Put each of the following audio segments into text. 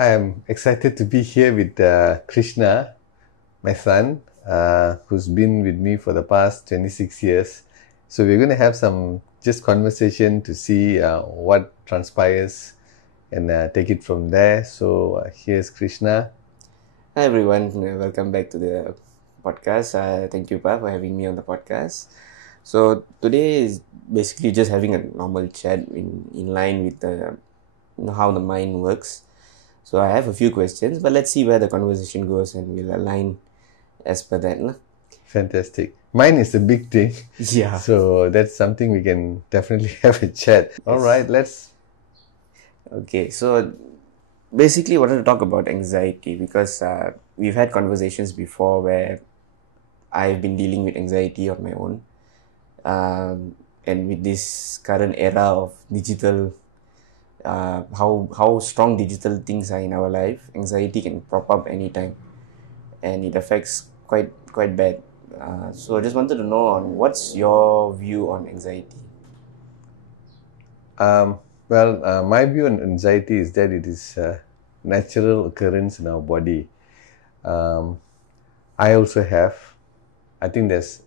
Hi, I'm excited to be here with Krishna, my son, who's been with me for the past 26 years. So we're going to have some just conversation to see what transpires and take it from there. So here's Krishna. Hi everyone, welcome back to the podcast. Thank you, Pa, for having me on the podcast. So today is basically just having a normal chat in line with how the mind works. So I have a few questions, but let's see where the conversation goes, and we'll align as per that. Lah. Fantastic. Mine is a big thing. Yeah. So that's something we can definitely have a chat. All Yes. right, let's. Okay. So basically, I wanted to talk about anxiety because we've had conversations before where I've been dealing with anxiety on my own. And with this current era of digital, how strong digital things are in our life, anxiety can pop up anytime, and it affects quite bad. So I just wanted to know on what's your view on anxiety. My view on anxiety is that it is a natural occurrence in our body. Um, I also have. I think there's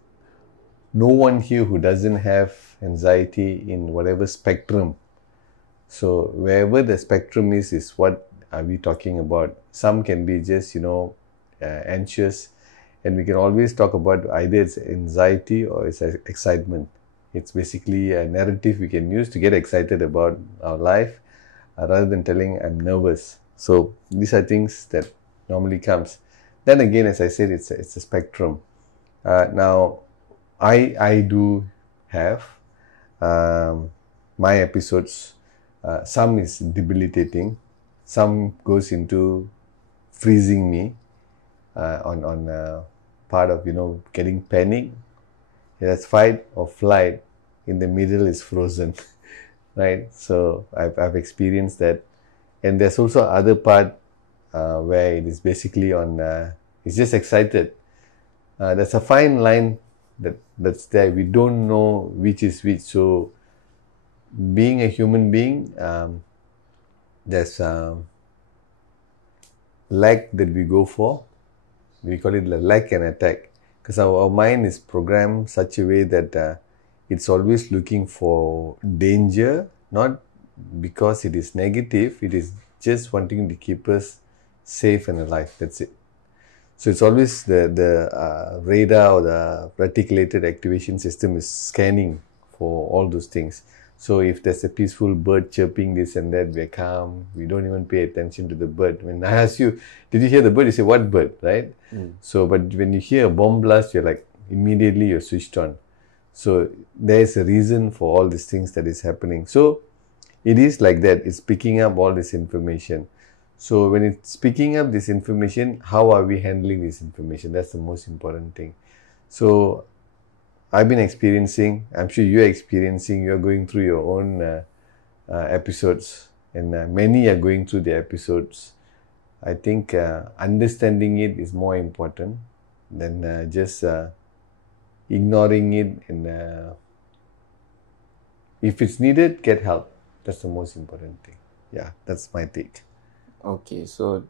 no one here who doesn't have anxiety in whatever spectrum. So wherever the spectrum is what are we talking about? Some can be just anxious, and we can always talk about either it's anxiety or it's excitement. It's basically a narrative we can use to get excited about our life rather than telling I'm nervous. So these are things that normally comes. Then again, as I said, it's a spectrum. Now, I do have my episodes. Some is debilitating, some goes into freezing me on part of getting panic. That's fight or flight. In the middle is frozen, right? So I've experienced that, and there's also other part where it is basically on. It's just excited. There's a fine line that's there. We don't know which is which. So being a human being, there's lack that we go for. We call it lack and attack, because our mind is programmed such a way that it's always looking for danger, not because it is negative. It is just wanting to keep us safe and alive. That's it. So it's always the radar or the reticulated activation system is scanning for all those things. So if there's a peaceful bird chirping this and that, we're calm. We don't even pay attention to the bird. When I ask you, did you hear the bird? You say, what bird, right? So, but when you hear a bomb blast, you're like, immediately you're switched on. So there's a reason for all these things that is happening. So it is like that. It's picking up all this information. So when it's picking up this information, how are we handling this information? That's the most important thing. So I've been experiencing, I'm sure you're experiencing, you're going through your own episodes, and many are going through the episodes. I think understanding it is more important than just ignoring it, and if it's needed, get help. That's the most important thing. Yeah, that's my take. Okay, so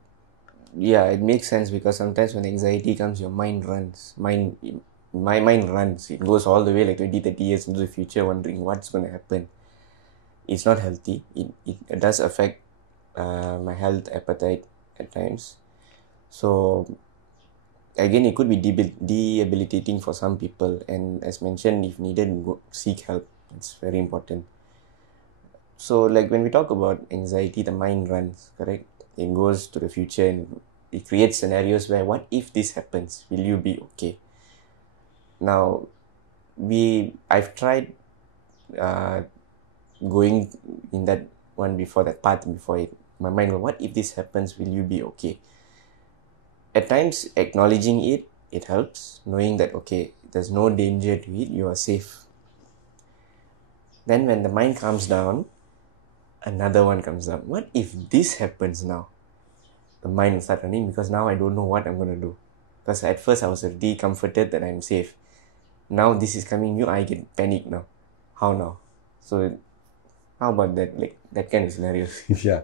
yeah, it makes sense because sometimes when anxiety comes, your mind runs. My mind runs. It goes all the way like 20, 30 years into the future, wondering what's going to happen. It's not healthy. It does affect my health, appetite at times. So again, it could be debilitating for some people, and as mentioned, if needed, go seek help. It's very important. So like when we talk about anxiety, the mind runs, correct? It goes to the future and it creates scenarios where what if this happens? Will you be okay? Now, I've tried uh, going in that one before, that path before it. My mind goes, what if this happens? Will you be okay? At times, acknowledging it helps, knowing that okay, there's no danger to it, you are safe. Then when the mind calms down, another one comes up. What if this happens now? The mind will start running because now I don't know what I'm going to do. Because at first I was already comforted that I'm safe. Now this is coming new, I get panic now. How now? So how about that? Like that kind of scenarios. Yeah.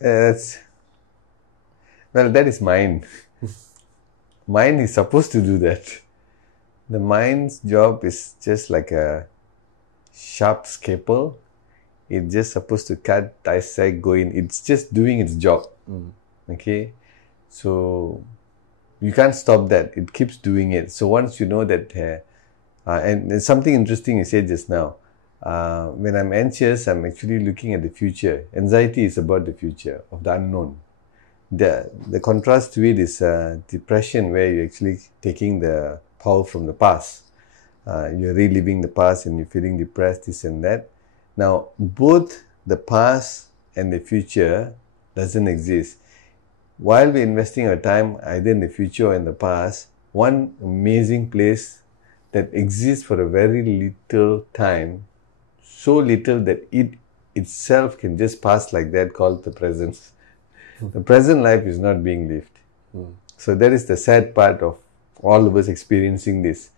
That's, well, that is mind. Mind is supposed to do that. The mind's job is just like a sharp scalpel. It's just supposed to cut, dissect, go in. It's just doing its job. Okay? So you can't stop that. It keeps doing it. So once you know that, and there's something interesting you said just now. When I'm anxious, I'm actually looking at the future. Anxiety is about the future, of the unknown. The contrast to it is depression, where you're actually taking the power from the past. You're reliving the past and you're feeling depressed, this and that. Now, both the past and the future doesn't exist. While we're investing our time either in the future or in the past, one amazing place that exists for a very little time, so little that it itself can just pass like that, called the present. The present life is not being lived. So that is the sad part of all of us experiencing this.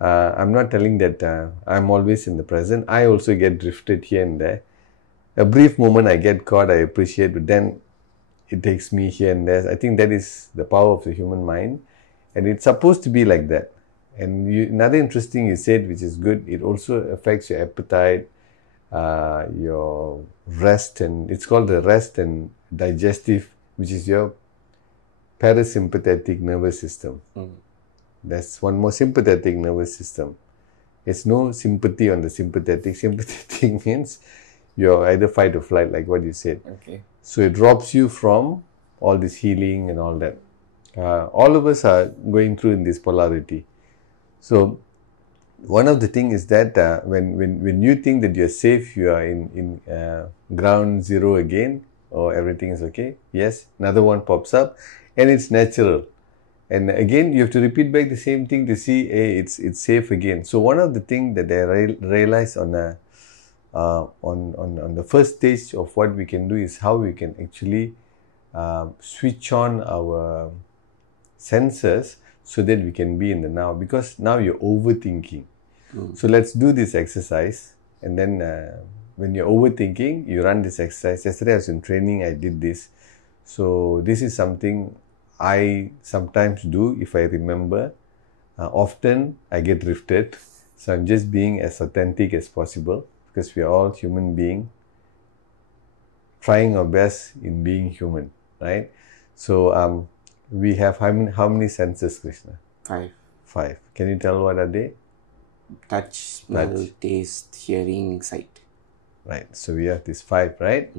I'm not telling that I'm always in the present. I also get drifted here and there. A brief moment I get caught, I appreciate, but then it takes me here and there. I think that is the power of the human mind, and it's supposed to be like that. And another interesting you said, which is good, it also affects your appetite, your rest, and it's called the rest and digestive, which is your parasympathetic nervous system. There's one more, sympathetic nervous system. It's no sympathy on the sympathetic. Sympathetic means you're either fight or flight, like what you said. Okay. So it robs you from all this healing and all that. All of us are going through in this polarity. So one of the things is that when you think that you're safe, you are in ground zero again, or everything is okay. Yes, another one pops up, and it's natural. And again, you have to repeat back the same thing to see, hey, it's safe again. So one of the things that I realized on the first stage of what we can do is how we can actually switch on our senses so that we can be in the now. Because now you're overthinking. So let's do this exercise, and then when you're overthinking, you run this exercise. Yesterday I was in training, I did this. So this is something I sometimes do if I remember. Often I get drifted. So I'm just being as authentic as possible, because we are all human beings trying our best in being human, right? So we have how many senses, Krishna? 5. 5. Can you tell what are they? Touch, smell, taste, hearing, sight. Right. So we have these 5, right?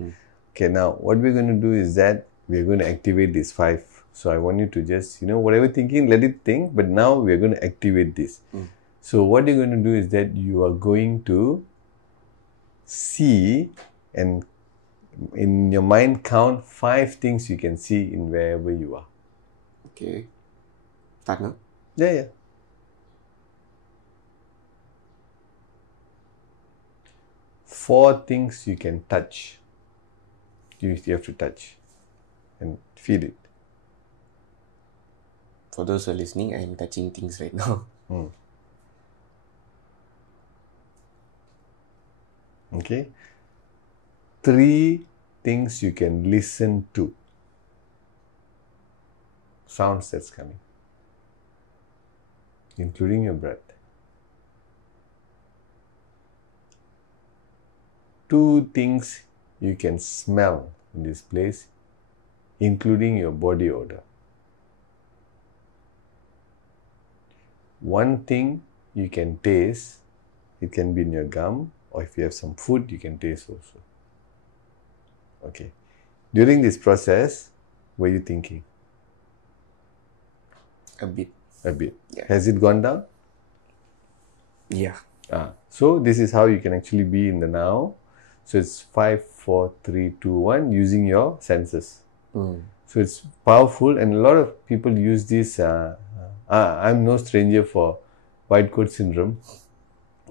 Okay, now what we're going to do is that we're going to activate these 5. So I want you to just, whatever thinking, let it think, but now we're going to activate this. So what you're going to do is that you are going to see, and in your mind count 5 things you can see in wherever you are. Okay. Start now? Yeah. 4 things you can touch. You have to touch and feel it. For those who are listening, I am touching things right now. Okay. 3 things you can listen to. Sounds that's coming, including your breath. 2 things you can smell in this place, including your body odor. 1 thing you can taste. It can be in your gum, or if you have some food, you can taste also. Okay. During this process, were you thinking? A bit. Yeah. Has it gone down? Yeah. So this is how you can actually be in the now. So it's 5, 4, 3, 2, 1, using your senses. So it's powerful, and a lot of people use this. I'm no stranger for white coat syndrome.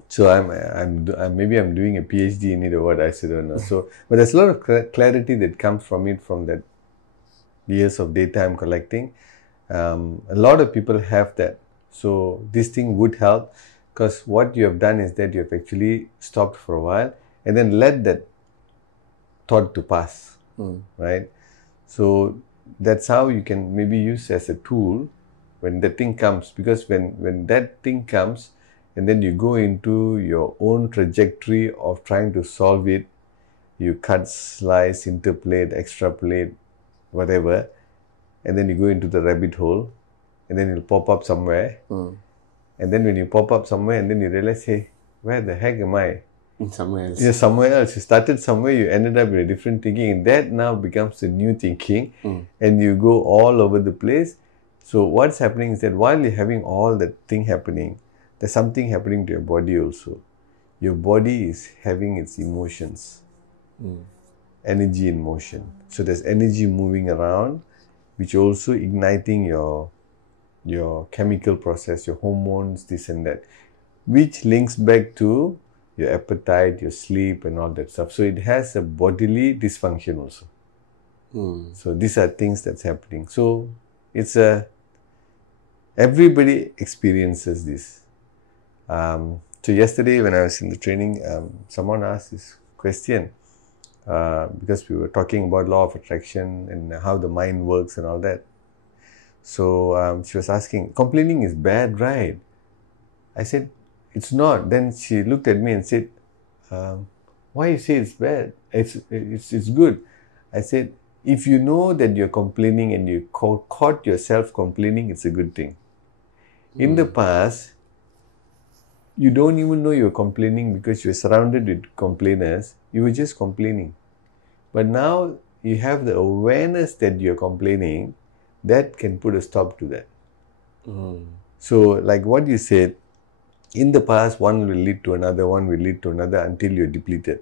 So I'm doing a PhD in it, or what, I still don't know. So, but there's a lot of clarity that comes from it, from that years of data I'm collecting. A lot of people have that. So this thing would help, because what you have done is that you have actually stopped for a while and then let that thought to pass, right? So that's how you can maybe use as a tool when the thing comes, because when that thing comes and then you go into your own trajectory of trying to solve it, you cut, slice, interpolate, extrapolate, whatever, and then you go into the rabbit hole and then it'll pop up somewhere. And then when you pop up somewhere and then you realize, hey, where the heck am I? Somewhere else. Yeah, somewhere else. You started somewhere, you ended up with a different thinking, and that now becomes the new thinking, and you go all over the place. So what's happening is that while you're having all that thing happening, there's something happening to your body also. Your body is having its emotions, energy in motion. So there's energy moving around, which also igniting your chemical process, your hormones, this and that, which links back to your appetite, your sleep, and all that stuff. So it has a bodily dysfunction also. So these are things that's happening. So it's everybody experiences this. So yesterday when I was in the training, someone asked this question because we were talking about law of attraction and how the mind works and all that. So she was asking, complaining is bad, right? I said, it's not. Then she looked at me and said, why you say it's bad? It's good. I said, if you know that you're complaining and you caught yourself complaining, it's a good thing. In the past, you don't even know you're complaining because you're surrounded with complainers. You were just complaining. But now you have the awareness that you're complaining. That can put a stop to that. So like what you said, in the past, one will lead to another, one will lead to another until you're depleted.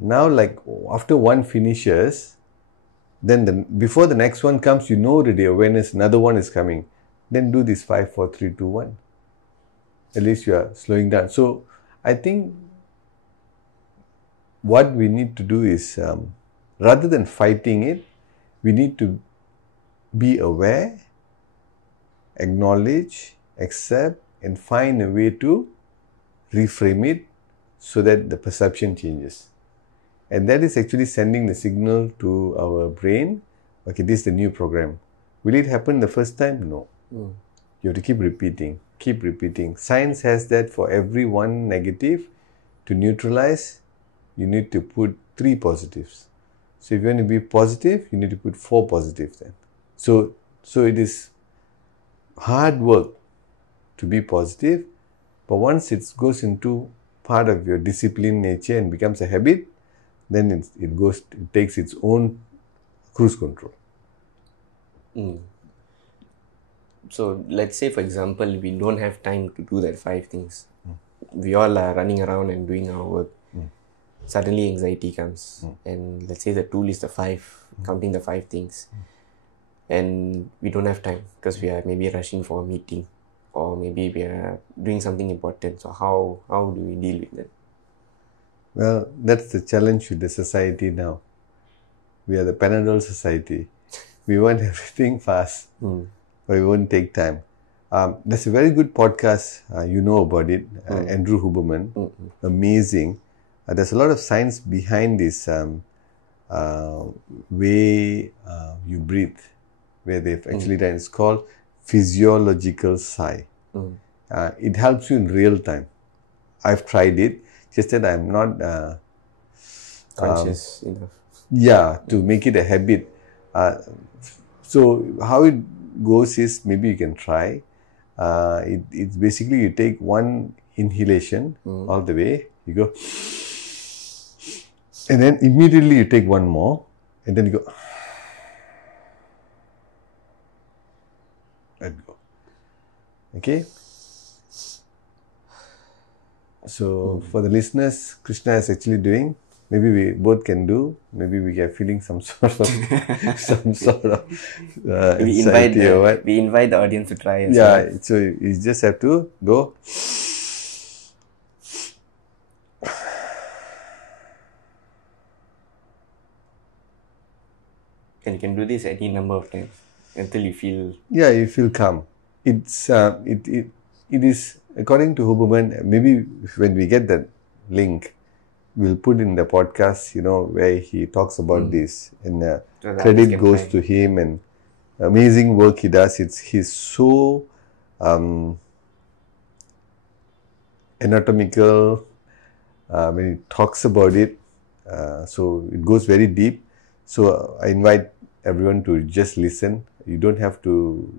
Now, like after one finishes, then before the next one comes, you know the awareness, another one is coming. Then do this 5, 4, 3, 2, 1. At least you are slowing down. So I think what we need to do is, rather than fighting it, we need to be aware, acknowledge, accept, and find a way to reframe it so that the perception changes. And that is actually sending the signal to our brain, okay, this is the new program. Will it happen the first time? No. You have to keep repeating, keep repeating. Science has that for every one negative, to neutralize, you need to put 3 positives. So if you want to be positive, you need to put 4 positives then. So it is hard work to be positive, but once it goes into part of your discipline nature and becomes a habit, then it takes its own cruise control. So let's say, for example, we don't have time to do that 5 things. We all are running around and doing our work. Suddenly anxiety comes, and let's say the tool is the 5, counting the 5 things. And we don't have time because we are maybe rushing for a meeting, or maybe we are doing something important. So how do we deal with that? Well, that's the challenge with the society now. We are the Panadol society. We want everything fast, but we won't take time. There's a very good podcast, you know about it, Andrew Huberman. Amazing. There's a lot of science behind this way you breathe, where they've actually done. It's called Physiological Sigh. It helps you in real time. I've tried it, just that I'm not Conscious enough. Yeah, to make it a habit. So how it goes is, maybe you can try. It's basically you take one inhalation all the way, you go, and then immediately you take one more, and then you go, let go. Okay? So for the listeners, Krishna is actually doing. Maybe we both can do. Maybe we are feeling some sort of We anxiety or what. we invite the audience to try as well. Yeah, so you just have to go. And you can do this any number of times until you feel. Yeah, you feel calm. It's it is, according to Huberman. Maybe when we get that link, we'll put in the podcast, where he talks about this, and So the others credit can goes try. to him, and amazing work he does. He's so anatomical when he talks about it. So it goes very deep. So I invite everyone to just listen. You don't have to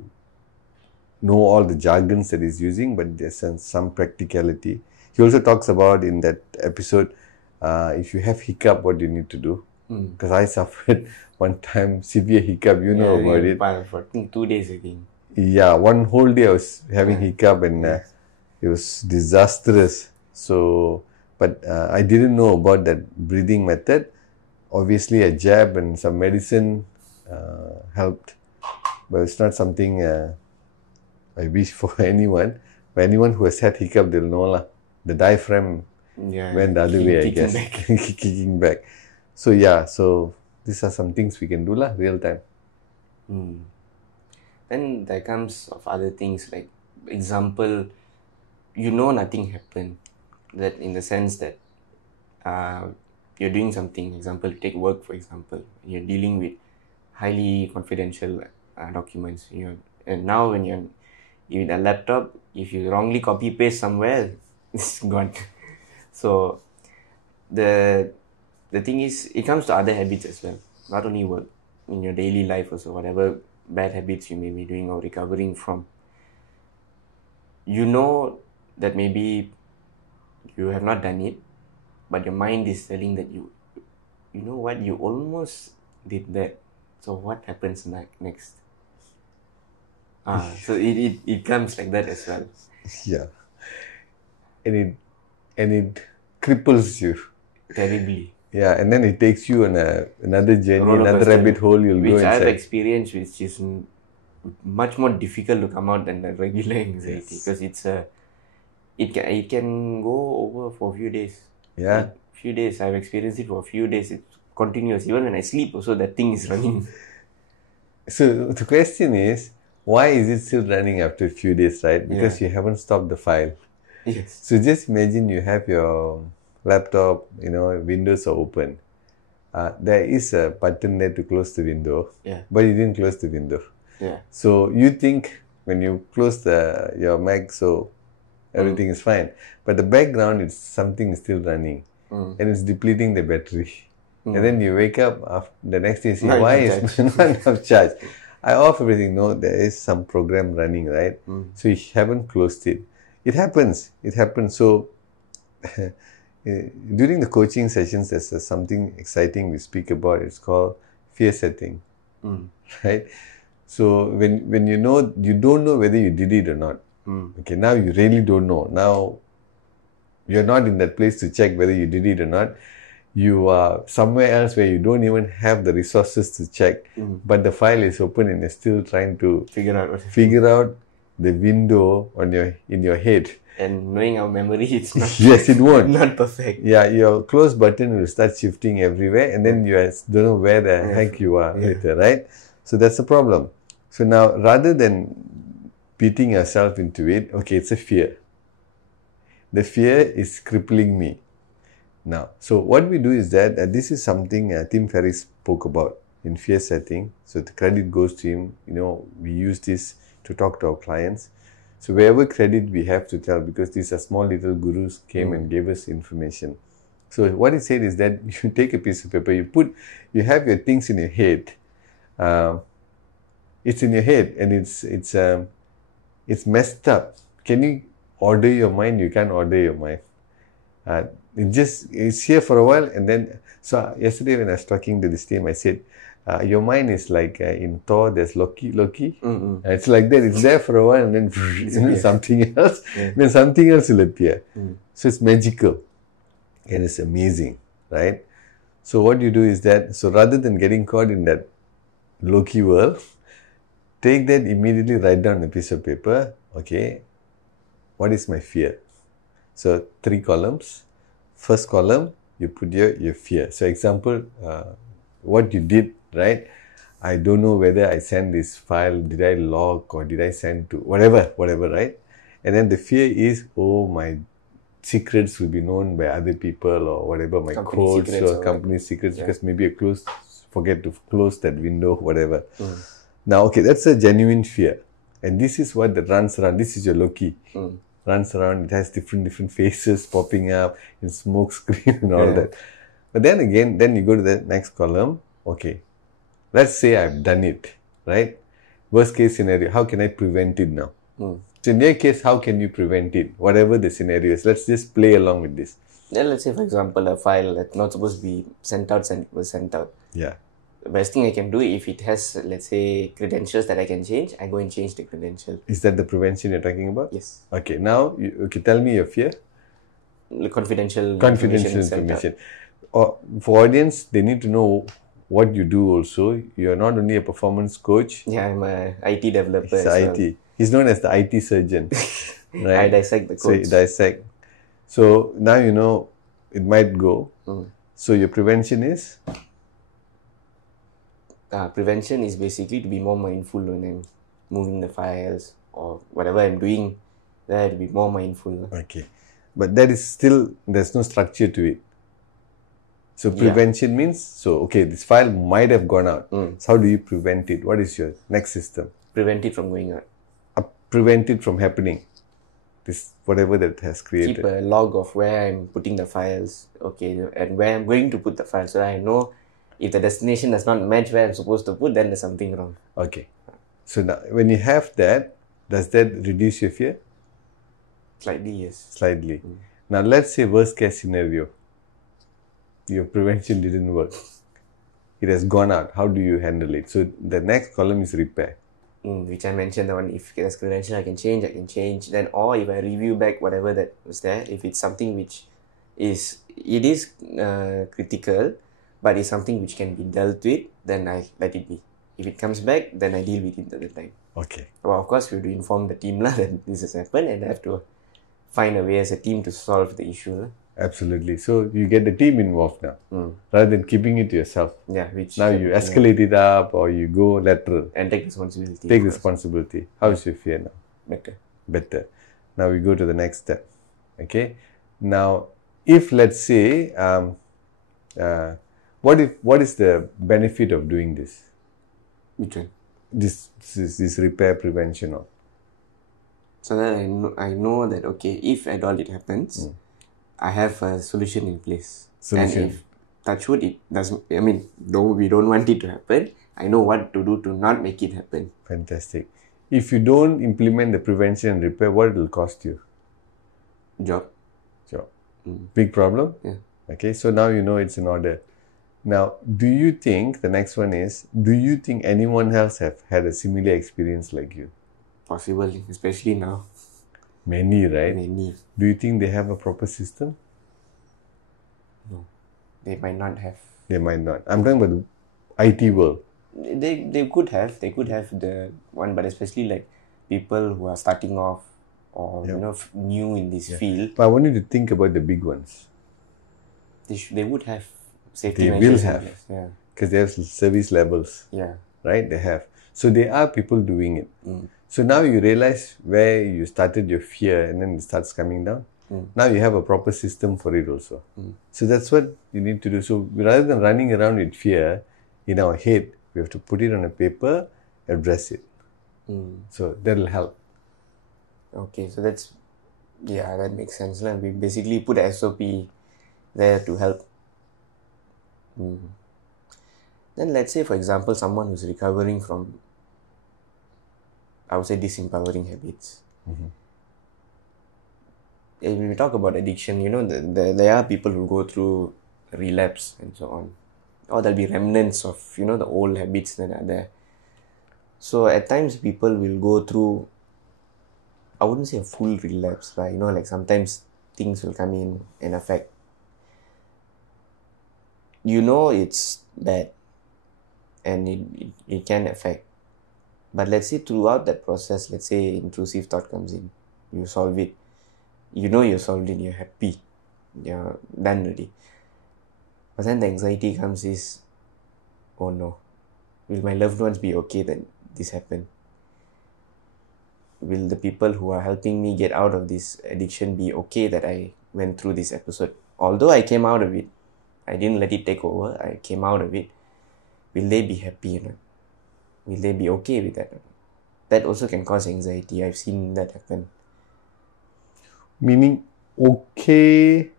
know all the jargons that he's using, but there's some practicality. He also talks about in that episode, if you have hiccup, what you need to do. Because I suffered one time severe hiccup, about it. For I think 2 days again. Yeah, one whole day I was having hiccup, and it was disastrous. So, but I didn't know about that breathing method. Obviously, a jab and some medicine helped, but it's not something I wish for anyone. But anyone who has had hiccup, they'll know lah. The diaphragm went the other way, I guess. Kicking back. So these are some things we can do lah, real time. Then there comes of other things, like example, nothing happened. That in the sense that you're doing something. Example, take work for example. You're dealing with highly confidential documents. And now when you're in a laptop, if you wrongly copy paste somewhere, it's gone. So the thing is, it comes to other habits as well, not only work, in your daily life also, whatever bad habits you may be doing or recovering from. That maybe you have not done it, but your mind is telling that you almost did that. So what happens next? So it comes like that as well. Yeah. And it cripples you Terribly. Yeah, and then it takes you on another journey, another rabbit hole you'll go Which inside. I've experienced, which is much more difficult to come out than the regular anxiety, because it can go over for a few days. Yeah. Few days. I've experienced it for a few days. It's continuous. Even when I sleep also, that thing is running. So the question is, why is it still running after a few days, right? Because you haven't stopped the file. Yes. So just imagine you have your laptop, windows are open. There is a button there to close the window, but you didn't close the window. Yeah. So you think when you close your Mac, so everything is fine. But the background, something is still running, and it's depleting the battery. And then you wake up after the next day and say, why is not enough charge? I off everything. No, there is some program running, right? So you haven't closed it. It happens. So during the coaching sessions, there's something exciting we speak about. It's called fear setting, right? So when you don't know whether you did it or not. Okay, now you really don't know. Now you're not in that place to check whether you did it or not. You are somewhere else where you don't even have the resources to check, but the file is open and you're still trying to figure out the window in your head. And knowing our memory, it's not. Yes, it won't. Not perfect. Yeah, your close button will start shifting everywhere, and then you don't know where the heck you are later, right? So that's the problem. So now, rather than beating yourself into it, okay, it's a fear. The fear is crippling me. Now, so what we do is that this is something Tim Ferriss spoke about in fear setting. So the credit goes to him. We use this to talk to our clients. So wherever credit we have to tell, because these are small little gurus came and gave us information. So what he said is that you take a piece of paper, you have your things in your head. It's in your head and it's messed up. Can you order your mind? You can't order your mind. It's here for a while, and then, so yesterday when I was talking to this team, I said, your mind is like in Thor, there's Loki. It's like that, it's there for a while, and then something else, then something else will appear. So it's magical, and it's amazing, right? So what you do is that, so rather than getting caught in that Loki world, take that immediately, write down a piece of paper, okay, what is my fear? So 3 columns. First column, you put your fear. So example, what you did, right? I don't know whether I sent this file, did I log or did I send to whatever, right? And then the fear is, oh my secrets will be known by other people or whatever, my Company codes secrets or or company secrets, Yeah. because maybe I forget to close that window, whatever. Mm. Now, okay, that's a genuine fear. And this is what that runs around. This is your Loki. Mm. Runs around, it has different faces popping up in smoke screen and all Yeah. that. But then again, then you go to the next column. Okay, let's say I've done it, right? Worst case scenario, how can I prevent it now? Mm. So in your case, how can you prevent it? Whatever the scenario is, let's just play along with this. Then let's say, for example, a file that's not supposed to be sent out was sent out. Yeah. The best thing I can do, if it has, let's say, credentials that I can change, I go and change the credential. Is that the prevention you're talking about? Yes. Okay, now, okay, tell me your fear. The confidential Confidential is sent out. information. Or for audience, they need to know what you do also. You're not only a performance coach, Yeah, I'm a IT developer it's as well. IT. He's known as the IT surgeon. Right? I dissect the So codes. dissect. So now you know it might go. Mm. So your prevention is? Prevention is basically to be more mindful when I'm moving the files or whatever I'm doing. There I have to be more mindful. Okay. But that is still, there's no structure to it. So prevention means, so okay, this file might have gone out. So how do you prevent it? What is your next system? Prevent it from going out. Prevent it from happening. This, whatever that has created. Keep a log of where I'm putting the files, okay, and where I'm going to put the files, so I know if the destination does not match where I'm supposed to put, then there's something wrong. Okay. So now, when you have that, does that reduce your fear? Slightly, yes. Slightly. Now, let's say worst case scenario. Your prevention didn't work. It has gone out. How do you handle it? So the next column is repair. Which I mentioned, the one, if there's credential I can change. Then, or if I review back whatever that was there, if it's something which is critical, but it's something which can be dealt with, then I let it be. If it comes back, then I deal with it at the time. Okay. Well, of course, we have to inform the team that this has happened, and I have to find a way as a team to solve the issue. Absolutely. So you get the team involved now, rather than keeping it to yourself. Yeah, which now you escalate it up, or you go lateral. And take responsibility. Take responsibility. How is your fear now? Better. Now we go to the next step. Okay. Now, if let's say, what is the benefit of doing this? Which one? This repair prevention of. So that I know that, okay, if at all it happens, I have a solution in place. Solution. And if, touch wood, it doesn't, I mean, though we don't want it to happen, I know what to do to not make it happen. Fantastic. If you don't implement the prevention and repair, what it will cost you? Job. Big problem? Yeah. Okay, so now you know it's in order. Now, do you think anyone else have had a similar experience like you? Possible, especially now. Many, right? Many. Do you think they have a proper system? No. They might not have. They might not. I'm talking about the IT world. They could have the one, but especially like people who are starting off or new in this field. But I want you to think about the big ones. They would have safety They measures. will have. Yeah. Because they have service levels. Yeah. Right? They have. So there are people doing it. So now you realize where you started your fear and then it starts coming down. Now you have a proper system for it also. So that's what you need to do. So rather than running around with fear in our head, we have to put it on a paper, address it. So that will help. Okay, so that makes sense. We basically put a SOP there to help. Then let's say, for example, someone who's recovering from, I would say, disempowering habits. When we talk about addiction, there are people who go through relapse and so on. Or there'll be remnants of, the old habits that are there. So at times people will go through, I wouldn't say a full relapse, but like sometimes things will come in and affect. It's bad and it can affect. But let's say throughout that process, let's say intrusive thought comes in, you solve it. You solved it, you're happy, you're done already. But then the anxiety comes is, oh no, will my loved ones be okay that this happened? Will the people who are helping me get out of this addiction be okay that I went through this episode. Although I came out of it, I didn't let it take over. I came out of it. Will they be happy or not? Will they be okay with that? That also can cause anxiety. I've seen that happen. Meaning, okay,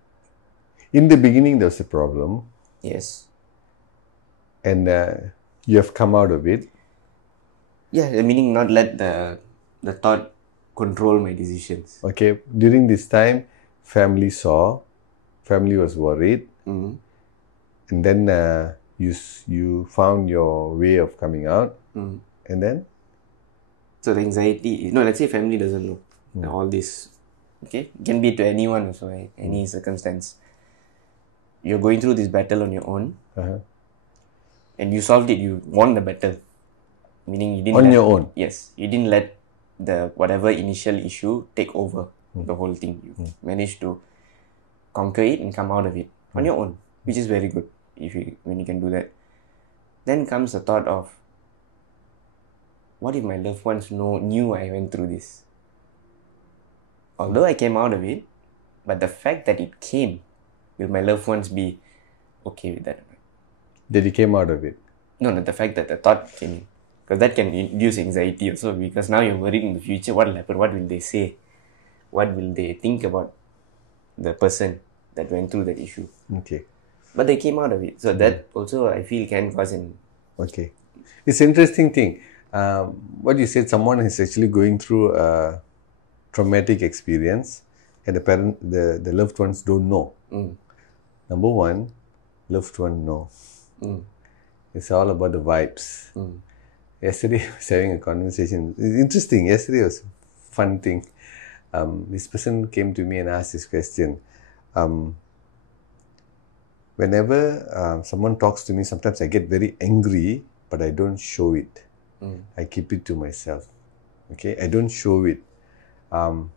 in the beginning there was a problem, Yes. and you have come out of it. Yeah, meaning not let the thought control my decisions. Okay, during this time, family was worried, and then you found your way of coming out, and then So the anxiety, no, let's say family doesn't know all this. Okay, it can be to anyone also, right? Any circumstance. You're going through this battle on your own, and you solved it. You won the battle, meaning you didn't on your own. Yes, you didn't let the whatever initial issue take over the whole thing. You managed to conquer it and come out of it on your own, which is very good when you can do that. Then comes the thought of, what if my loved ones knew I went through this? Although I came out of it, but the fact that it came, will my loved ones be okay with that? That you came out of it. No, the fact that the thought came in. Because that can induce anxiety also, because now you're worried in the future, what will happen? What will they say? What will they think about the person that went through that issue? Okay. But they came out of it. So that also, I feel, can cause an... Okay. It's an interesting thing. What you said, someone is actually going through a traumatic experience, and the loved ones don't know. Number one, loved one know. It's all about the vibes. Yesterday I was having a conversation. It's interesting. Yesterday was a fun thing. This person came to me and asked this question. Whenever someone talks to me, sometimes I get very angry, but I don't show it. I keep it to myself. Okay, I don't show it. And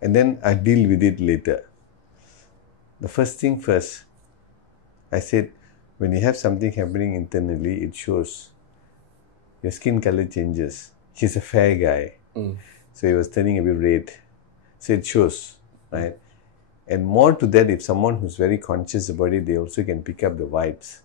then I deal with it later. The first thing first, I said, when you have something happening internally, it shows. Your skin color changes. He's a fair guy. So he was turning a bit red. So it shows, right? And more to that, if someone who's very conscious about it, they also can pick up the vibes.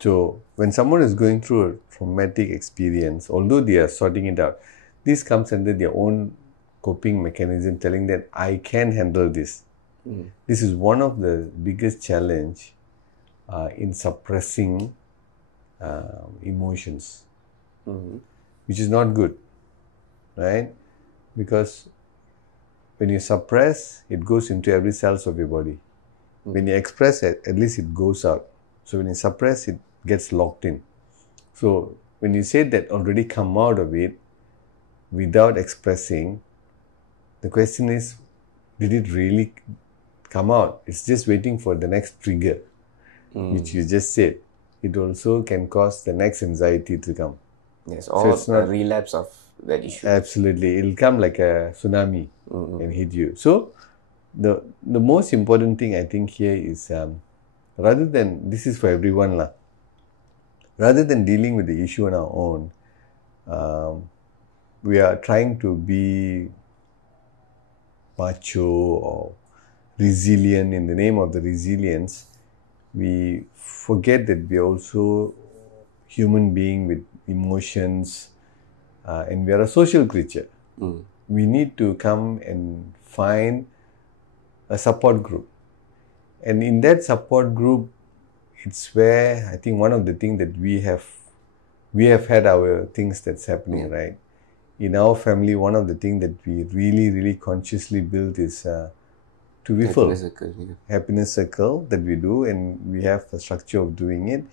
So when someone is going through a traumatic experience, although they are sorting it out, this comes under their own coping mechanism, telling that I can handle this. This is one of the biggest challenge in suppressing emotions, which is not good, right? Because when you suppress, it goes into every cells of your body. When you express it, at least it goes out. So when you suppress, it gets locked in. So when you say that already come out of it without expressing, the question is, did it really come out? It's just waiting for the next trigger, which you just said. It also can cause the next anxiety to come. Yes, or it's not a relapse of that issue. Absolutely. It'll come like a tsunami and hit you. So the most important thing I think here is, rather than, this is for everyone, rather than dealing with the issue on our own, we are trying to be macho or resilient. In the name of the resilience, we forget that we are also human being with emotions, and we are a social creature. We need to come and find a support group. And in that support group, it's where I think one of the things that we have had our things that's happening, right? In our family, one of the things that we really, really consciously built is to be full. Happiness circle that we do, and we have a structure of doing it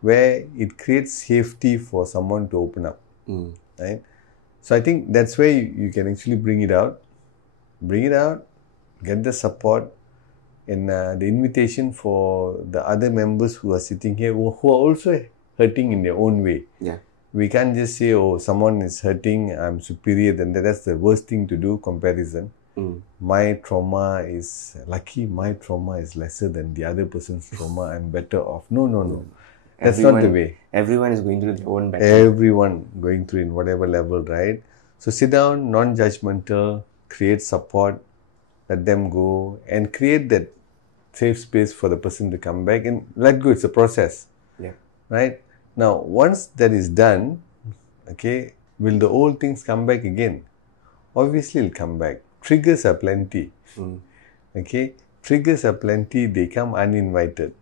where it creates safety for someone to open up, right? So I think that's where you can actually bring it out, get the support, and the invitation for the other members who are sitting here who are also hurting in their own way. We can't just say, oh, someone is hurting, I'm superior, then that's the worst thing to do, comparison. My trauma is lesser than the other person's trauma, I'm better off. No. That's not the way. Everyone is going through their own battle. Everyone going through in whatever level, right? So sit down, non-judgmental, create support, let them go, and create that safe space for the person to come back and let go. It's a process, Yeah. right? Now, once that is done, okay, will the old things come back again? Obviously, it'll come back. Triggers are plenty. Okay, triggers are plenty. They come uninvited.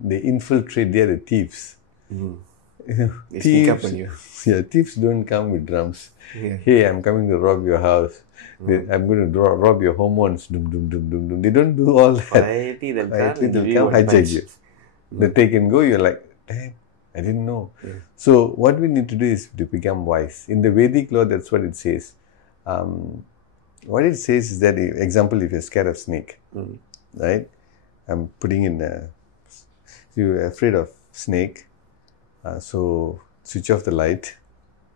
They infiltrate. They are the thieves. They sneak up on you. Yeah, thieves don't come with drums. Yeah. Hey, I'm coming to rob your house. I'm going to rob your hormones. Dum, dum, dum, dum, dum. They don't do all that. Quietly, they'll Quietly, come they'll and give you come one hijack punch. you. They take and go. You're like, damn, I didn't know. So what we need to do is to become wise. In the Vedic law, that's what it says. What it says is that, example, if you're scared of snake, right? I'm putting in you're afraid of snake, so switch off the light,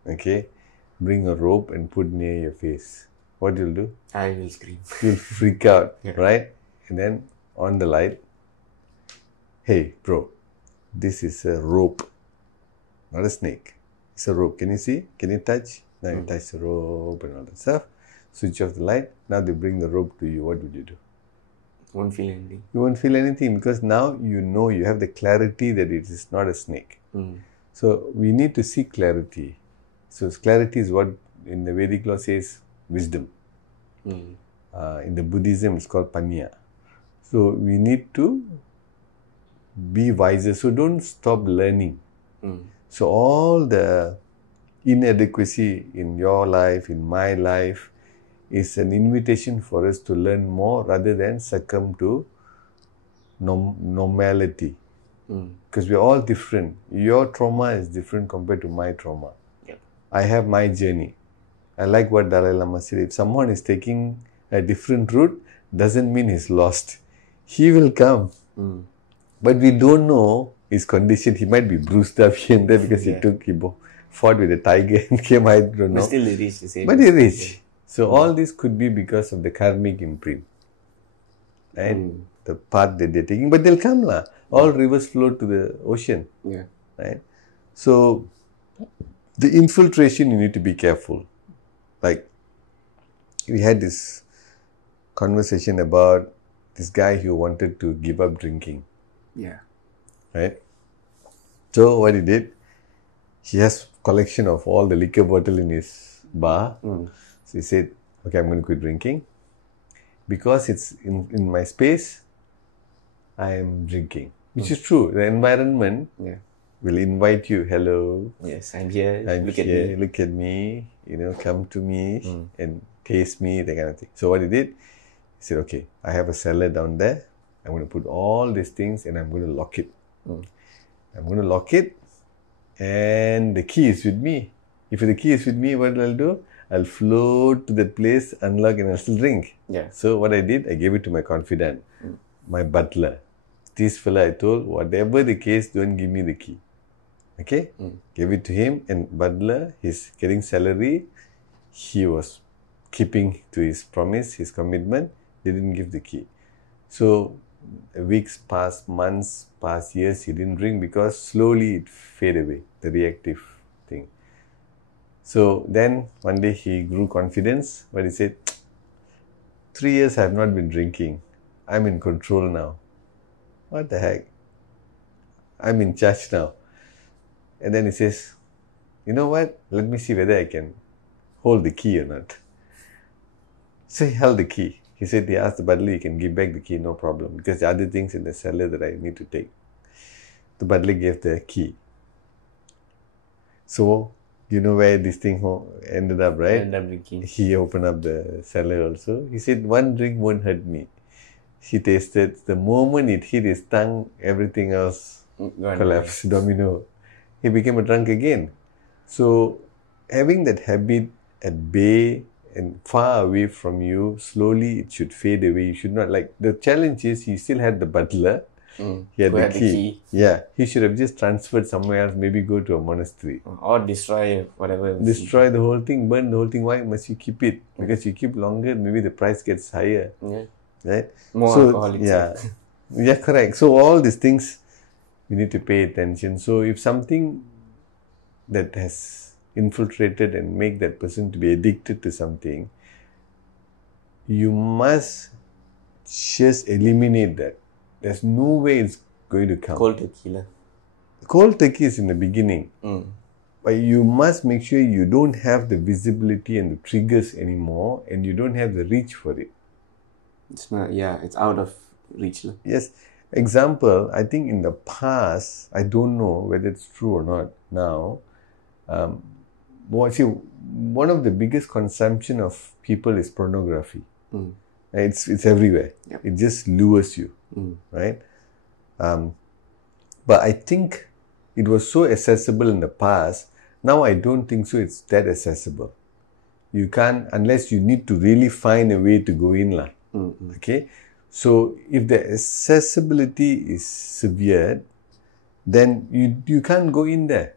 okay? Bring a rope and put near your face. What you'll do? I will scream. You'll freak out, right? And then on the light, hey, bro, this is a rope, not a snake. It's a rope. Can you see? Can you touch? Now you touch the rope and all that stuff. Switch off the light. Now they bring the rope to you. What would you do? Won't feel anything. You won't feel anything because now you know, you have the clarity that it is not a snake. So we need to seek clarity. So clarity is what in the Vedic law says wisdom. In the Buddhism it's called panya. So we need to be wiser. So don't stop learning. So all the inadequacy in your life, in my life, is an invitation for us to learn more rather than succumb to normality. Because we're all different. Your trauma is different compared to my trauma. I have my journey. I like what Dalai Lama said. If someone is taking a different route, doesn't mean he's lost. He will come. But we don't know his condition. He might be bruised up here and there because he fought with a tiger and came, I don't know. But still he reached the same. But he reached. So all this could be because of the karmic imprint. Right? The path that they're taking. But they'll come lah. All rivers flow to the ocean. Yeah. Right? So the infiltration, you need to be careful. Like, we had this conversation about this guy who wanted to give up drinking. Yeah. Right? So what he did, he has collection of all the liquor bottle in his bar. So he said, okay, I'm going to quit drinking. Because it's in my space, I am drinking. Which is true. The environment will invite you. Hello. Yes, I'm here. Look at me. Come to me and taste me, that kind of thing. So what he did, he said, okay, I have a cellar down there. I'm going to put all these things and I'm going to lock it. I'm going to lock it and the key is with me. If the key is with me, what I'll do? I'll float to that place, unlock, and I'll still drink. Yeah. So what I did, I gave it to my confidant, my butler. This fella, I told, whatever the case, don't give me the key. Okay? Gave it to him, and butler, he's getting salary. He was keeping to his promise, his commitment. They didn't give the key. So weeks passed, months passed, years, he didn't drink because slowly it faded away, the reactive thing. So then one day he grew confidence, but he said, 3 years I have not been drinking. I'm in control now. What the heck? I'm in charge now. And then he says, you know what? Let me see whether I can hold the key or not. So he held the key. He said, he asked the butler, you can give back the key, no problem. Because there are other things in the cellar that I need to take. The butler gave the key. So, you know where this thing ended up, right? Ended up drinking. He opened up the cellar also. He said, one drink won't hurt me. He tasted. The moment it hit his tongue, everything else collapsed, domino. He became a drunk again. So, having that habit at bay and far away from you, slowly it should fade away. You should not, the challenge is he still had the butler. He had the key. Yeah. He should have just transferred somewhere else, maybe go to a monastery. Or destroy whatever. Destroy the whole thing, burn the whole thing. Why must you keep it? Because you keep longer, maybe the price gets higher. Yeah. Right? More alcohol itself. Yeah, correct. So all these things, we need to pay attention. So if something that has infiltrated and make that person to be addicted to something, you must just eliminate that. There's no way it's going to come. Cold turkey lah. Cold turkey is in the beginning. Mm. But you must make sure you don't have the visibility and the triggers anymore, and you don't have the reach for it. It's not, it's out of reach lah. Yes. Example, I think in the past, I don't know whether it's true or not now. One of the biggest consumption of people is pornography. Mm. It's everywhere. Yep. It just lures you, right? But I think it was so accessible in the past. Now I don't think so. It's that accessible. You can't, unless you need to really find a way to go in lah. Okay. So if the accessibility is severe, then you can't go in there.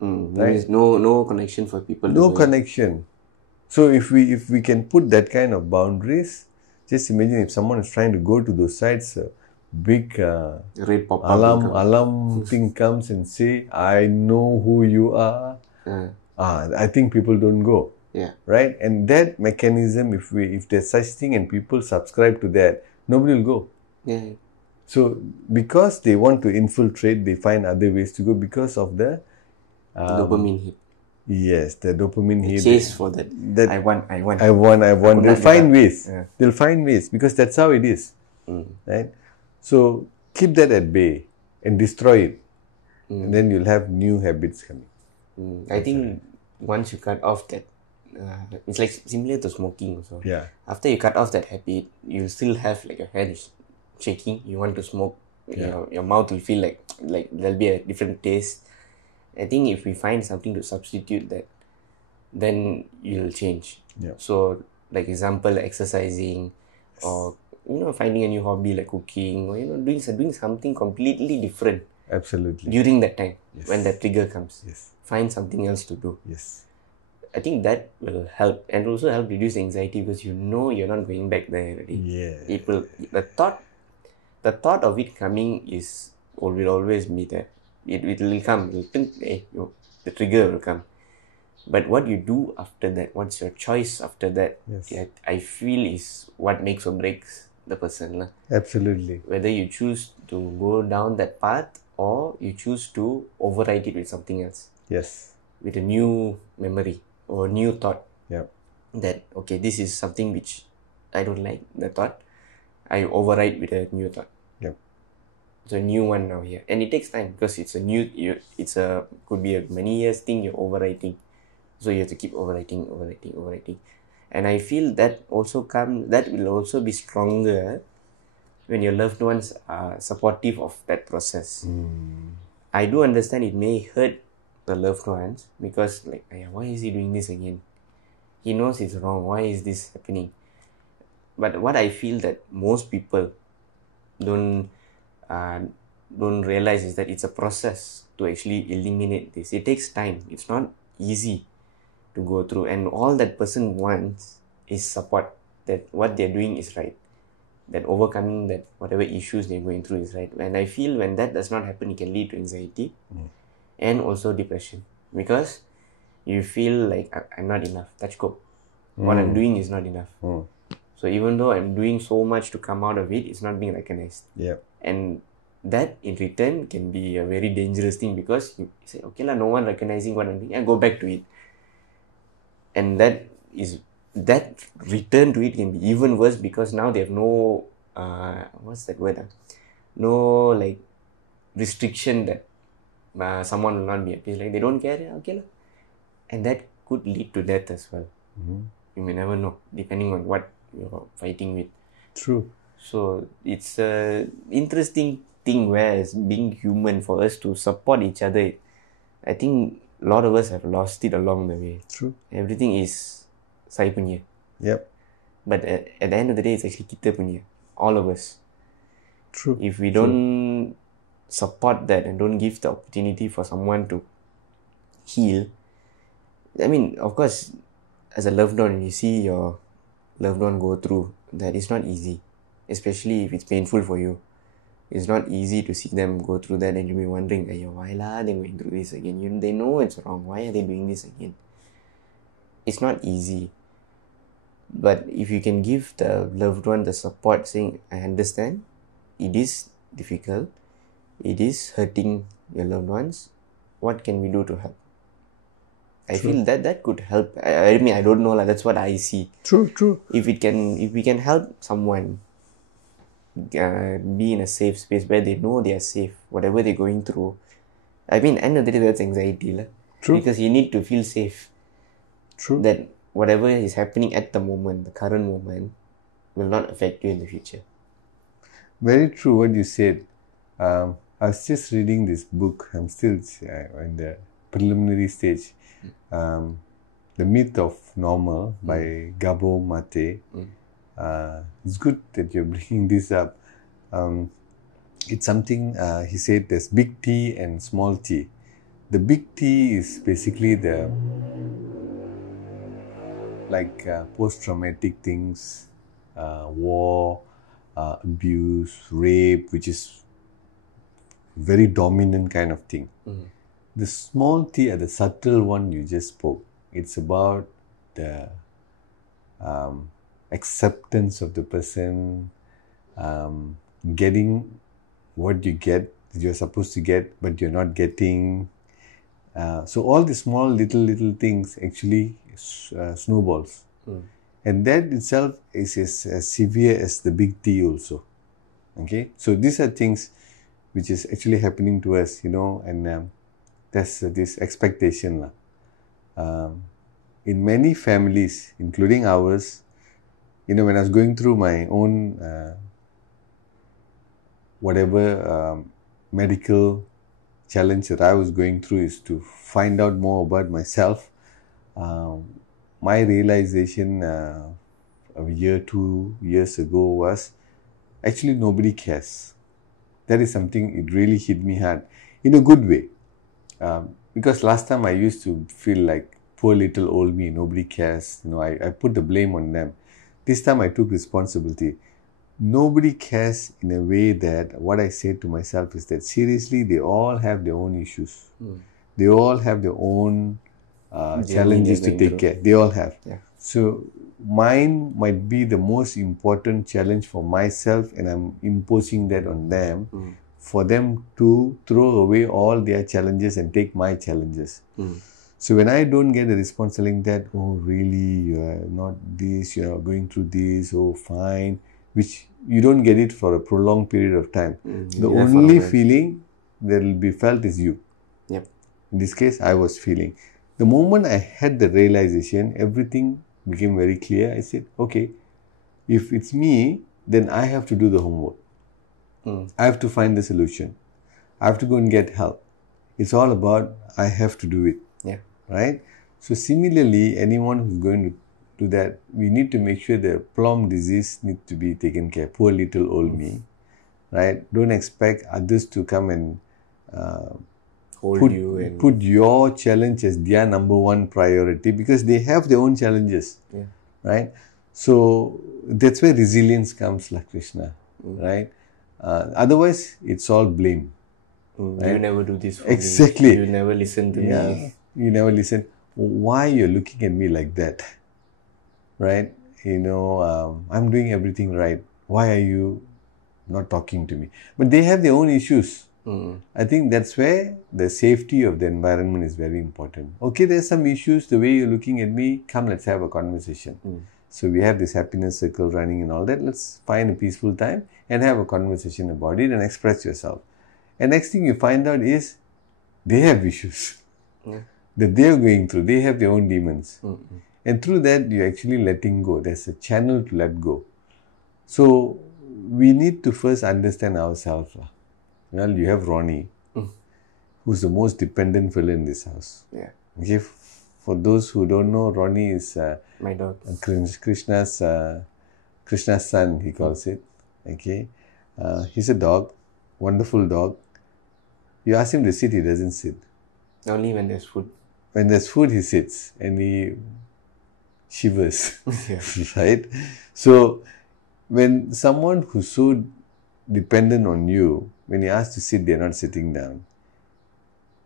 There is no connection for people. No connection. So if we can put that kind of boundaries, just imagine if someone is trying to go to those sites, big red pop-up alarm thing comes and say, I know who you are. I think people don't go. Yeah. Right? And that mechanism, if there's such thing and people subscribe to that, nobody will go. Yeah. So because they want to infiltrate, they find other ways to go because of the dopamine hit. Yes, the dopamine hit. Chase for that. I want. They'll find ways. Yeah. They'll find ways because that's how it is. Right? So keep that at bay and destroy it. And then you'll have new habits coming. I think once you cut off that, it's like similar to smoking also. Yeah. After you cut off that habit, you'll still have like your hand is shaking. You want to smoke. Yeah. Your mouth will feel like there'll be a different taste. I think if we find something to substitute that, then you'll change. Yeah. So, like example, exercising, or finding a new hobby like cooking, or doing something completely different. Absolutely. During that time, when that trigger comes, find something else to do. Yes. I think that will help, and also help reduce anxiety because you're not going back there already. Yeah. It will. The thought of it coming will always be there. It will come. You'll think, the trigger will come. But what you do after that, what's your choice after that? Yes. I feel is what makes or breaks the person lah. Absolutely. Whether you choose to go down that path or you choose to override it with something else. Yes. With a new memory or a new thought. Yeah. That, okay, this is something which I don't like, the thought. I override with a new thought. Yep. It's a new one now here. And it takes time because it's could be a many years thing you're overwriting. So you have to keep overwriting. And I feel that will also be stronger when your loved ones are supportive of that process. I do understand it may hurt the loved ones because why is he doing this again? He knows it's wrong. Why is this happening? But what I feel that most people don't realize is that it's a process to actually eliminate this. It takes time. It's not easy to go through, and all that person wants is support, that what they're doing is right, that overcoming that whatever issues they're going through is right. And I feel when that does not happen, it can lead to anxiety and also depression because you feel like I'm not enough. Touch go. What I'm doing is not enough. So even though I'm doing so much to come out of it, it's not being recognized. Yeah. And that in return can be a very dangerous thing because you say, okay lah, no one recognizing what I'm doing, I go back to it. And that return to it can be even worse because now they have no what's that word? No restriction that someone will not be happy. They don't care, okay lah. And that could lead to death as well. You may never know, depending on what you're fighting with. True. So it's a interesting thing where as being human, for us to support each other, I think a lot of us have lost it along the way. True. Everything is saya punya. Yep. But at the end of the day, it's actually kita punya. All of us. True. If we don't support that and don't give the opportunity for someone to heal, I mean, of course, as a loved one, you see your loved one go through, that is not easy. Especially if it's painful for you. It's not easy to see them go through that and you'll be wondering, why are they going through this again? They know it's wrong. Why are they doing this again? It's not easy. But if you can give the loved one the support, saying, I understand, it is difficult, it is hurting your loved ones, what can we do to help? I feel that could help. I mean, I don't know, like, that's what I see. True. If we can help someone be in a safe space where they know they are safe, whatever they're going through. I mean, end of the day, that's anxiety. True. Because you need to feel safe. True. That whatever is happening at the moment, the current moment, will not affect you in the future. Very true what you said. I was just reading this book. I'm still in the preliminary stage. The Myth of Normal by Gabo Mate. It's good that you're bringing this up. It's something he said there's big T and small t. The big T is basically the post-traumatic things, war, abuse, rape, which is very dominant kind of thing. The small t, the subtle one you just spoke, it's about the acceptance of the person, getting what you're supposed to get, but you're not getting. So all the small little things actually snowballs. And that itself is as severe as the big T also. Okay, so these are things which is actually happening to us, and there's this expectation. In many families, including ours, when I was going through my own medical challenge that I was going through is to find out more about myself. My realization a year, 2 years ago was actually nobody cares. That is something, it really hit me hard in a good way. Because last time I used to feel like poor little old me, nobody cares. I put the blame on them. This time I took responsibility. Nobody cares in a way that what I say to myself is that seriously, they all have their own issues. They all have their own challenges to take care. They all have. Yeah. So mine might be the most important challenge for myself, and I'm imposing that on them for them to throw away all their challenges and take my challenges. So when I don't get a response telling that, oh really, you are not this, you are going through this, oh fine, which you don't get it for a prolonged period of time. The only feeling that will be felt is you. Yep. In this case, I was feeling. The moment I had the realization, everything became very clear. I said, okay, if it's me, then I have to do the homework. I have to find the solution. I have to go and get help. It's all about I have to do it. Yeah. Right? So similarly, anyone who's going to do that, we need to make sure the plum disease needs to be taken care. Poor little old me. Right? Don't expect others to come and put your challenge as their number one priority, because they have their own challenges. Yeah. Right? So that's where resilience comes, like Krishna. Right? Otherwise, it's all blame. Right? You never do this for exactly. me. You never listen to me. You never listen. Why you're looking at me like that? Right? I'm doing everything right. Why are you not talking to me? But they have their own issues. I think that's where the safety of the environment is very important. Okay, there's some issues. The way you're looking at me, come, let's have a conversation. So we have this happiness circle running and all that. Let's find a peaceful time and have a conversation about it and express yourself. And next thing you find out is they have issues that they are going through. They have their own demons. And through that, you're actually letting go. There's a channel to let go. So we need to first understand ourselves. Well, you have Ronnie, who's the most dependent fellow in this house. Yeah. Okay. For those who don't know, Ronnie is my dog. Krishna's son, he calls it. Okay. He's a dog, wonderful dog. You ask him to sit, he doesn't sit. Only when there's food. When there's food, he sits and he shivers. Right? So when someone who's so dependent on you, when you ask to sit, they're not sitting down.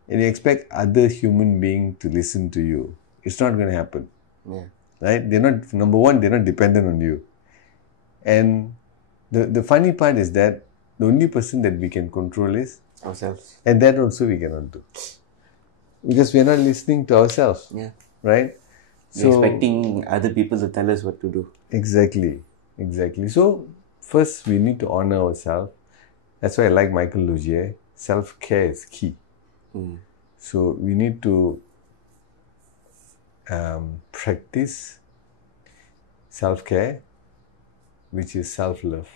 And you expect other human being to listen to you, it's not going to happen. Yeah. right? They're not, number one, they're not dependent on you. And the funny part is that the only person that we can control is Ourselves. and that also we cannot do. Because we're not listening to ourselves. Yeah. Right? We're expecting other people to tell us what to do. Exactly. So first we need to honor ourselves. That's why I like Michael Lugier. Self-care is key. So we need to practice self-care, which is self-love.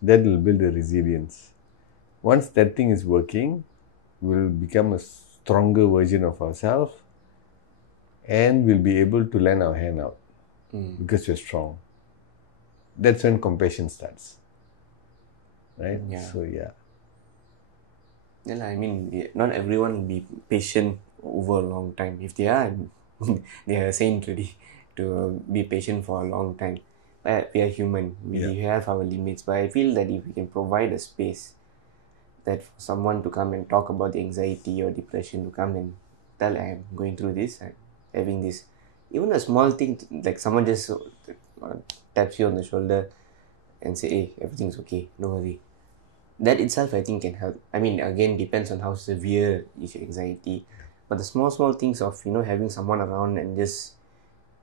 That will build a resilience. Once that thing is working, we'll become a stronger version of ourselves and we'll be able to lend our hand out because we're strong. That's when compassion starts. Right? Yeah. So, yeah. Yeah, I mean, not everyone will be patient over a long time. If they are, they are saint ready to be patient for a long time. But we are human. We have our limits. But I feel that if we can provide a space that for someone to come and talk about the anxiety or depression, to come and tell, I'm going through this, I'm having this. Even a small thing, like someone just taps you on the shoulder and say, hey, everything's okay, don't worry. That itself, I think, can help. I mean, again, depends on how severe is your anxiety. But the small things of, having someone around and just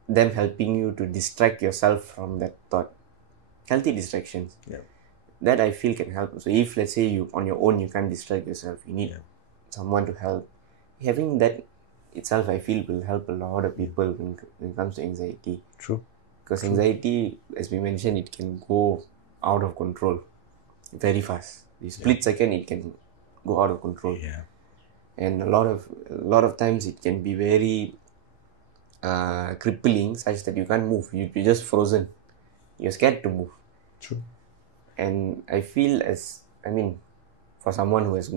them helping you to distract yourself from that thought. Healthy distractions. Yeah. That I feel can help. So if, let's say, you on your own, you can't distract yourself, you need someone to help. Having that itself, I feel, will help a lot of people when it comes to anxiety. True. Because anxiety, as we mentioned, it can go out of control very fast. The split second, it can go out of control. Yeah. And a lot of times it can be very crippling, such that you can't move. You're just frozen. You're scared to move. True. And I feel for someone who has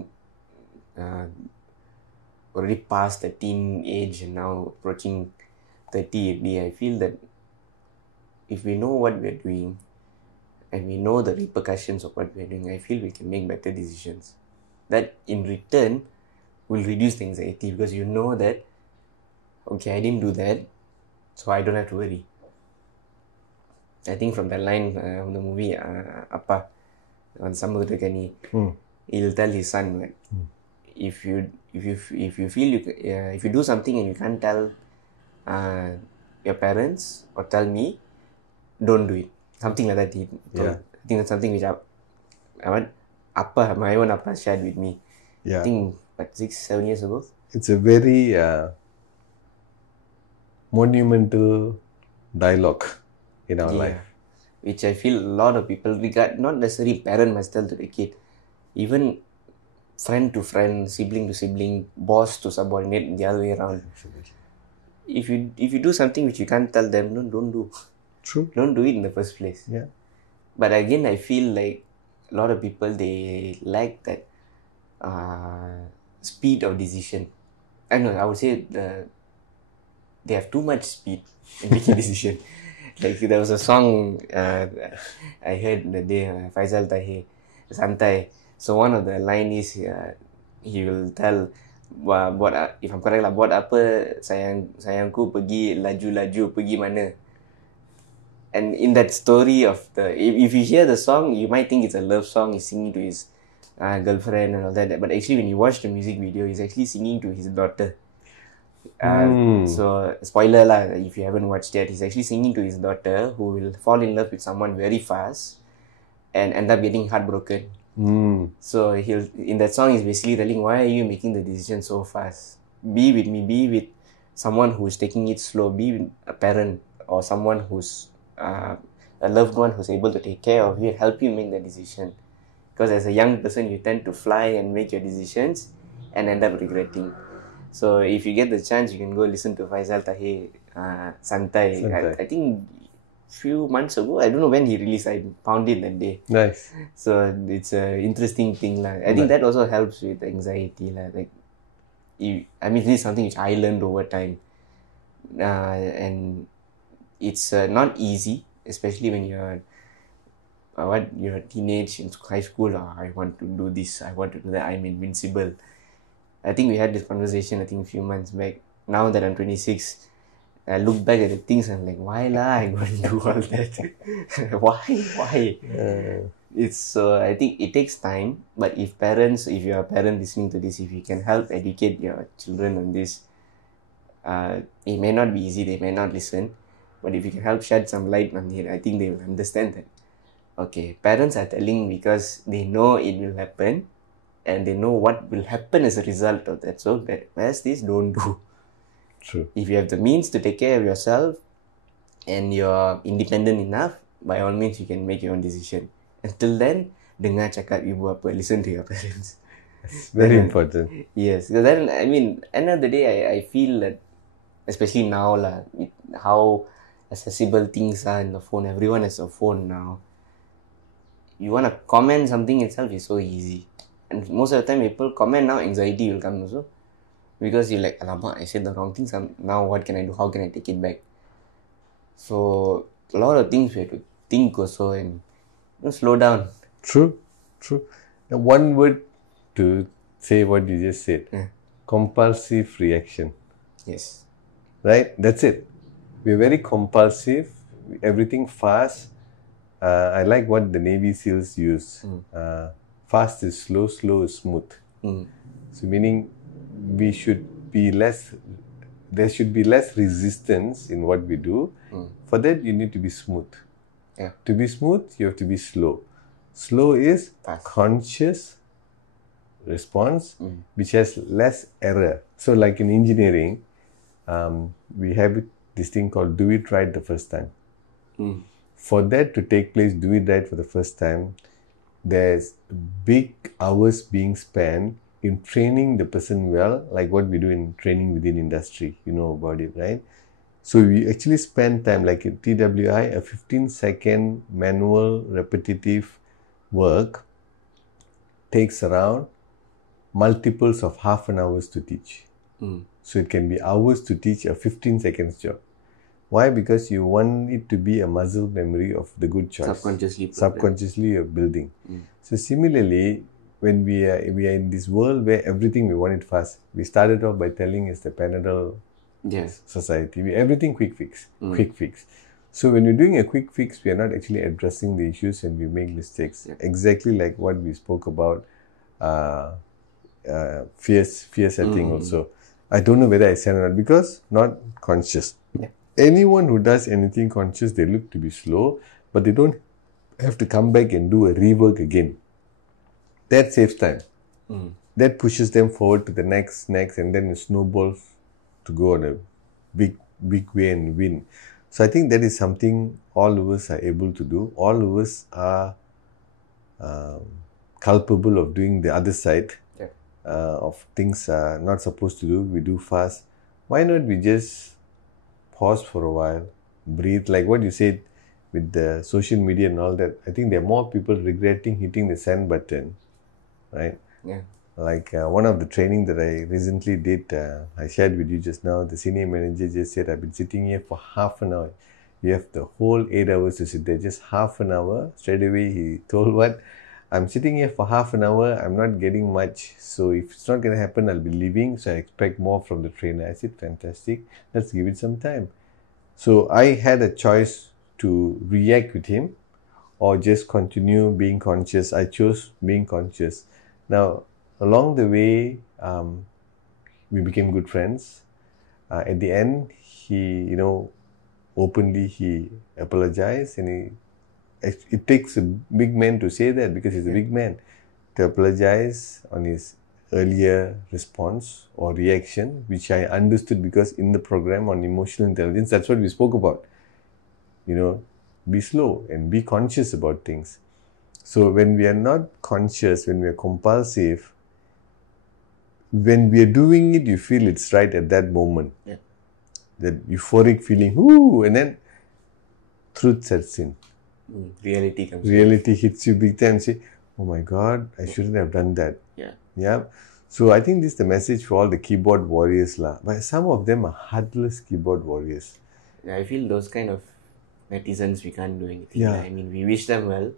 already passed the teen age and now approaching 30, I feel that if we know what we're doing and we know the repercussions of what we're doing, I feel we can make better decisions. That in return will reduce the anxiety, because you know that, okay, I didn't do that, so I don't have to worry. I think from that line of the movie, Appa, on Samudrakani, he'll tell his son, like, if you feel if you do something and you can't tell your parents or tell me, don't do it. Something like that. I think that's something which my own Appa shared with me. Yeah. I think 6-7 years ago. It's a very monumental dialogue in our life. Which I feel a lot of people regard, not necessarily parent must tell to the kid, even friend to friend, sibling to sibling, boss to subordinate, the other way around. Absolutely. If you do something which you can't tell them, don't do. True. Don't do it in the first place. Yeah. But again, I feel like a lot of people, they lack that speed of decision. I would say they have too much speed in making decision. Like there was a song I heard the day, Faisal Tahir, Santai. So one of the line is he will tell, if I'm correct lah, buat apa sayangku pergi laju-laju pergi mana. And in that story of if you hear the song, you might think it's a love song. He's singing to his girlfriend and all that. But actually, when you watch the music video, he's actually singing to his daughter. So spoiler lah, if you haven't watched yet, he's actually singing to his daughter, who will fall in love with someone very fast and end up getting heartbroken. So in that song, he's basically telling, why are you making the decision so fast? Be with me, be with someone who's taking it slow, be with a parent or someone who's a loved one who's able to take care of you and help you make the decision. Because as a young person, you tend to fly and make your decisions and end up regretting. So if you get the chance, you can go listen to Faisal Tahir, Santai. I think few months ago, I don't know when he released, I found it that day. Nice. So it's an interesting thing. I think that also helps with anxiety. This is something which I learned over time. And it's not easy, especially when you're a teenage in high school. I want to do this, I want to do that, I'm invincible. I think we had this conversation, a few months back. Now that I'm 26, I look back at the things and I'm like, why lah? I go and do all that. Why? It's so I think it takes time. But if you are a parent listening to this, if you can help educate your children on this, it may not be easy. They may not listen, but if you can help shed some light on it, I think they will understand that. Okay, parents are telling because they know it will happen, and they know what will happen as a result of that. So, whereas this, don't do. True. If you have the means to take care of yourself and you're independent enough, by all means you can make your own decision. Until then, dengar cakap ibu apa, listen to your parents. Very important. Yes, because then, I mean, end of the day, I feel that, especially now lah, with how accessible things are in the phone, everyone has a phone now. You want to comment something itself is so easy. And most of the time, people comment now, anxiety will come also. Because you're like, alamak, I said the wrong things. Now what can I do? How can I take it back? So, a lot of things we have to think also and slow down. True. Now, one word to say what you just said. Compulsive reaction. Yes. Right? That's it. We're very compulsive. Everything fast. I like what the Navy SEALs use. Fast is slow, slow is smooth. So meaning there should be less resistance in what we do. For that, you need to be smooth. Yeah. To be smooth, you have to be slow. Slow is Fast. Conscious response, which has less error. So like in engineering, we have this thing called do it right the first time. For that to take place, do it right for the first time, there's big hours being spent in training the person well, like what we do in training within industry. You know about it, right? So we actually spend time, like in TWI, a 15-second manual repetitive work takes around multiples of half an hour to teach. So it can be hours to teach a 15 seconds job. Why? Because you want it to be a muscle memory of the good choice. Subconsciously you're building. So similarly, when we are in this world where everything we want it fast, we started off by telling it's the Panadol society. Everything quick fix. So when we're doing a quick fix, we are not actually addressing the issues and we make mistakes. Exactly like what we spoke about fear setting also. I don't know whether I said or not because not conscious. Anyone who does anything conscious, they look to be slow, but they don't have to come back and do a rework again. That saves time. That pushes them forward to the next, and then it snowballs to go on a big way and win. So I think that is something all of us are able to do. All of us are culpable of doing the other side of things not supposed to do. We do fast. Why not we just pause for a while, breathe, like what you said with the social media and all that. I think there are more people regretting hitting the send button, right? Like one of the training that I recently did, I shared with you just now, the senior manager just said, I've been sitting here for half an hour. You have the whole 8 hours to sit there, just half an hour. Straight away he told what? I'm sitting here for half an hour, I'm not getting much. So if it's not going to happen, I'll be leaving. So I expect more from the trainer. I said, fantastic, let's give it some time. So I had a choice to react with him or just continue being conscious. I chose being conscious. Now, along the way, we became good friends. At the end, he, openly he apologized, and it takes a big man to say that because he's a big man, to apologize on his earlier response or reaction, which I understood because in the program on emotional intelligence, that's what we spoke about. Be slow and be conscious about things. So when we are not conscious, when we are compulsive, when we are doing it, you feel it's right at that moment. That euphoric feeling, whoo, and then truth sets in. Reality comes. Reality hits you big time and say, oh my God, I shouldn't have done that. Yeah. So I think this is the message for all the keyboard warriors lah. But some of them are heartless keyboard warriors. I feel those kind of netizens, we can't do anything. I mean, we wish them well.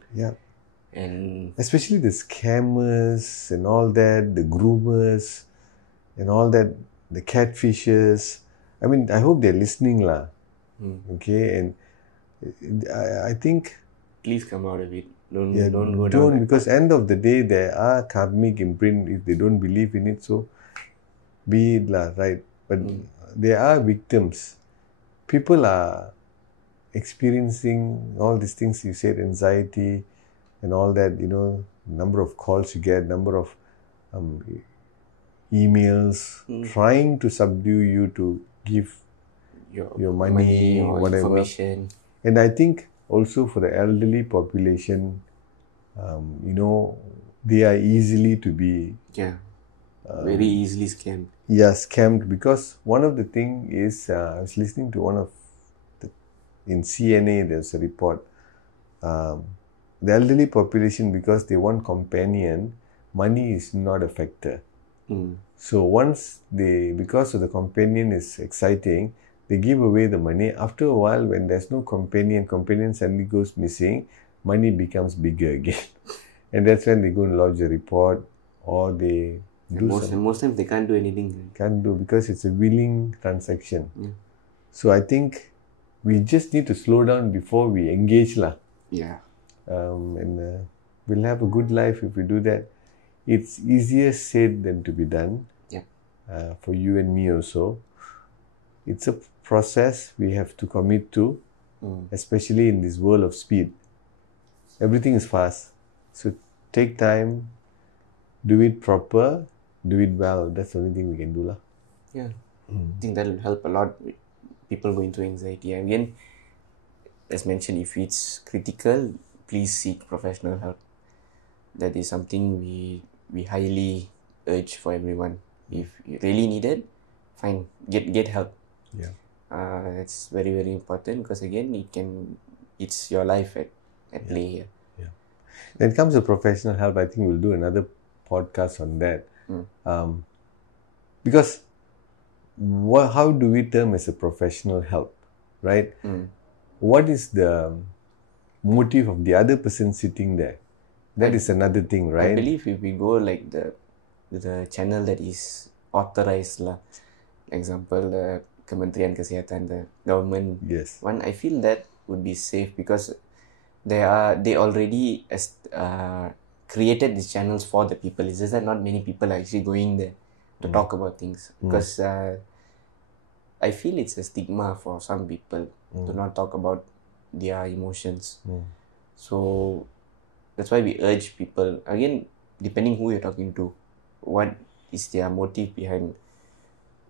And especially the scammers and all that, the groomers and all that, the catfishers. I mean, I hope they're listening lah. Okay, and I think Please come out of it. Don't go down don't, that because end of the day there are karmic imprint if they don't believe in it. So be it lah, right? But there are victims. People are experiencing all these things you said, anxiety and all that, number of calls you get, number of emails trying to subdue you to give your money or whatever. information. And I think also for the elderly population, they are easily to be very easily scammed. scammed, because one of the thing is I was listening to one of in CNA, there's a report. The elderly population, because they want companion, money is not a factor. So once because of the companion is exciting, they give away the money. After a while, when there's no companion suddenly goes missing, money becomes bigger again. And that's when they go and lodge a report, or they most times they can't do anything. Can't do, because it's a willing transaction. So I think we just need to slow down before we engage lah. And we'll have a good life if we do that. It's easier said than to be done. For you and me also. It's a process we have to commit to, especially in this world of speed. Everything is fast. So take time, do it proper, do it well. That's the only thing we can do lah. I think that will help a lot with people going through anxiety. Again, as mentioned, if it's critical, please seek professional help. That is something we highly urge for everyone. If you really need it, fine, get help. It's very, very important, because again, it's your life at play here. When it comes to professional help, I think we'll do another podcast on that. Because how do we term as a professional help, right? What is the motive of the other person sitting there? That is another thing, right? I believe if we go like the channel that is authorized lah, example the Kementerian Kesihatan, the government one, I feel that would be safe, because they already created these channels for the people. It's just that not many people are actually going there to talk about things, because I feel it's a stigma for some people to not talk about their emotions. So that's why we urge people, again, depending who you're talking to, what is their motive behind.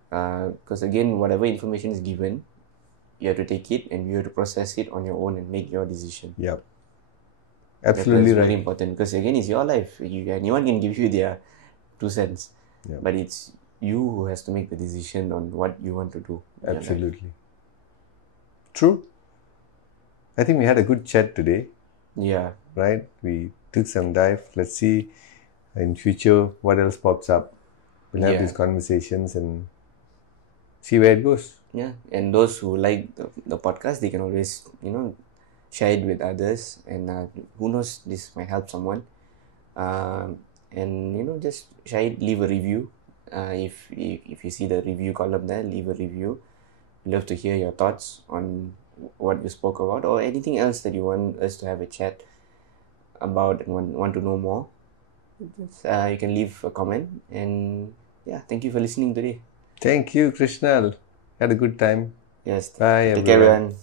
Because again, whatever information is given, you have to take it and you have to process it on your own and make your decision. Absolutely that's right. very important, because again, it's your life. Anyone can give you their 2 cents, but it's you who has to make the decision on what you want to do. Absolutely. True. I think we had a good chat today. Right? We took some dive. Let's see in future what else pops up. We'll have these conversations and see where it goes. And those who like the podcast, they can always, share it with others, and who knows, this might help someone. And just share it, leave a review. If you see the review column there, leave a review. Love to hear your thoughts on what we spoke about, or anything else that you want us to have a chat about and want to know more. You can leave a comment. And thank you for listening today. Thank you, Krishna. Had a good time. Yes. Bye, Take care, everyone.